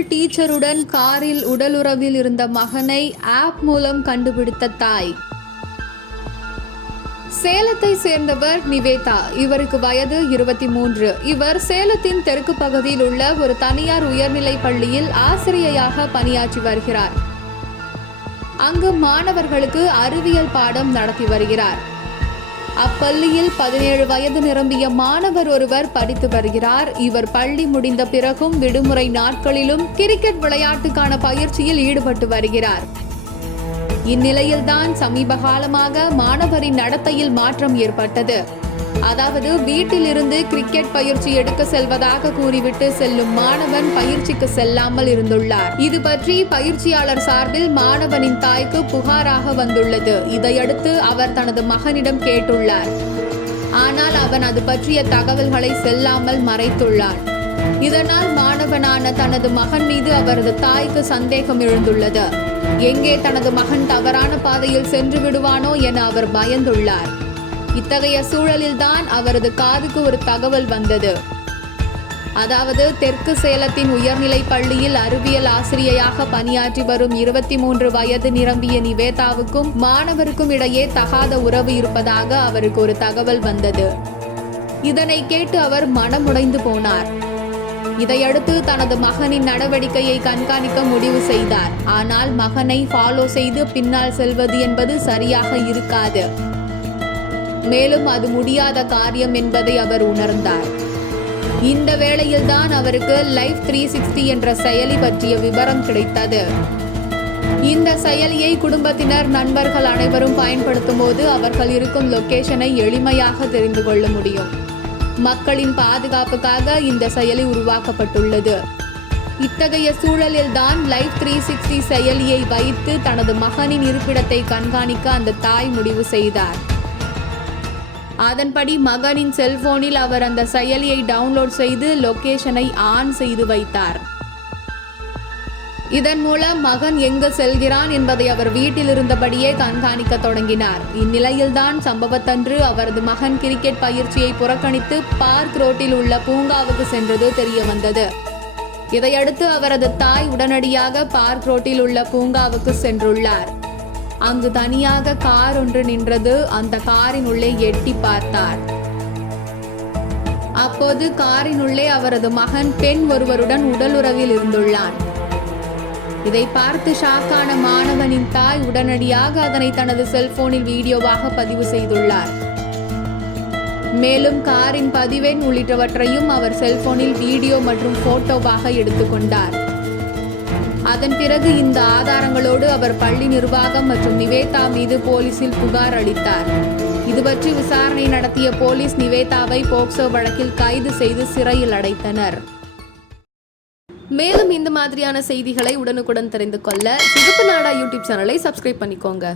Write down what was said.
பள்ளியில் டீச்சருடன் காரில் உடலுறவில் இருந்த மகனை ஆப் மூலம் கண்டுபிடித்த தாய். சேலத்தை சேர்ந்தவர் நிவேதா. இவருக்கு வயது 23. இவர் சேலத்தின் தெற்கு பகுதியில் உள்ள ஒரு தனியார் உயர்நிலை பள்ளியில் ஆசிரியையாக பணியாற்றி வருகிறார். அங்கு மாணவர்களுக்கு அறிவியல் பாடம் நடத்தி வருகிறார். அப்பள்ளியில் 17 வயது நிரம்பிய மாணவர் ஒருவர் படித்து வருகிறார். இவர் பள்ளி முடிந்த பிறகும் விடுமுறை நாட்களிலும் கிரிக்கெட் விளையாட்டுக்கான பயிற்சியில் ஈடுபட்டு வருகிறார். இந்நிலையில்தான் சமீப காலமாக மாணவரின் நடத்தையில் மாற்றம் ஏற்பட்டது. அதாவது வீட்டில் இருந்து கிரிக்கெட் பயிற்சி எடுக்க செல்வதாக கூறிவிட்டு செல்லும் மாணவன் பயிற்சிக்கு செல்லாமல் இருந்துள்ளார். இது பற்றி பயிற்சியாளர் சார்பில் மாணவனின் தாய்க்கு புகாராக வந்துள்ளது. இதையடுத்து அவர் தனது மகனிடம் கேட்டுள்ளார். ஆனால் அவன் அது பற்றிய தகவல்களை செல்லாமல் மறைத்துள்ளான். இதனால் மாணவனான தனது மகன் மீது அவரது தாய்க்கு சந்தேகம் எழுந்துள்ளது. எங்கே தனது மகன் தவறான பாதையில் சென்று விடுவானோ என அவர் பயந்துள்ளார். இத்தகைய சூழலில்தான் அவரது காதுக்கு ஒரு தகவல் வந்தது. அதாவது தெற்கு சேலத்தின் உயர்நிலை பள்ளியில் அறிவியல் ஆசிரியையாக பணியாற்றி வரும் 23 வயது நிரம்பிய நிவேதாவுக்கும் மாணவருக்கும் இடையே தகாத உறவு இருப்பதாக அவருக்கு ஒரு தகவல் வந்தது. இதனை கேட்டு அவர் மனமுடைந்து போனார். இதையடுத்து தனது மகனின் நடவடிக்கையை கண்காணிக்க முடிவு செய்தார். ஆனால் மகனை ஃபாலோ செய்து பின்னால் செல்வது என்பது சரியாக இருக்காது. மேலும் அது முடியாத காரியம் என்பதை அவர் உணர்ந்தார். இந்த வேளையில்தான் அவருக்கு லைஃப் 360 என்ற செயலி பற்றிய விவரம் கிடைத்தது. இந்த செயலியை குடும்பத்தினர், நண்பர்கள் அனைவரும் பயன்படுத்தும் போது அவர்கள் இருக்கும் லொகேஷனை எளிமையாக தெரிந்து கொள்ள முடியும். மக்களின் பாதுகாப்புக்காக இந்த செயலி உருவாக்கப்பட்டுள்ளது. இத்தகைய சூழலில்தான் லைஃப் 360 செயலியை வைத்து தனது மகனின் இருப்பிடத்தை கண்காணிக்க அந்த தாய் முடிவு செய்தார். அதன்படி மகனின் செல்போனில் அவர் அந்த செயலியை டவுன்லோட் செய்து லொகேஷனை ஆன் செய்து வைத்தார். இதன் மூலம் மகன் எங்கு செல்கிறான் என்பதை அவர் வீட்டில் இருந்தபடியே கண்காணிக்க தொடங்கினார். இந்நிலையில்தான் சம்பவத்தன்று அவரது மகன் கிரிக்கெட் பயிற்சியை புறக்கணித்து பார்க் ரோட்டில் உள்ள பூங்காவுக்கு சென்றது தெரிய வந்தது. இதையடுத்து அவரது தாய் உடனடியாக பார்க் ரோட்டில் உள்ள பூங்காவுக்கு சென்றுள்ளார். அங்கு தனியாக கார் ஒன்று நின்றது. அந்த காரின் உள்ளே எட்டி பார்த்தார். அப்போது காரின் உள்ளே அவரது மகன் பெண் ஒருவருடன் உடலுறவில் இருந்துள்ளான். இதை பார்த்து ஷாக்கான மாணவனின் தாய் உடனடியாக அதனை தனது செல்போனில் வீடியோவாக பதிவு செய்துள்ளார். மேலும் காரின் பதிவெண் உள்ளிட்டவற்றையும் அவர் செல்போனில் வீடியோ மற்றும் போட்டோவாக எடுத்துக்கொண்டார். அதன் பிறகு இந்த ஆதாரங்களோடு அவர் பள்ளி நிர்வாகம் மற்றும் நிவேதா மீது போலீசில் புகார் அளித்தார். இது பற்றி விசாரணை நடத்திய போலீஸ் நிவேதாவை போக்சோ வழக்கில் கைது செய்து சிறையில் அடைத்தனர். மேலும் இந்த மாதிரியான செய்திகளை உடனுக்குடன் தெரிந்து கொள்ள சிகப்பு நாடா யூடியூப் சேனலை சப்ஸ்கிரைப் பண்ணிக்கோங்க.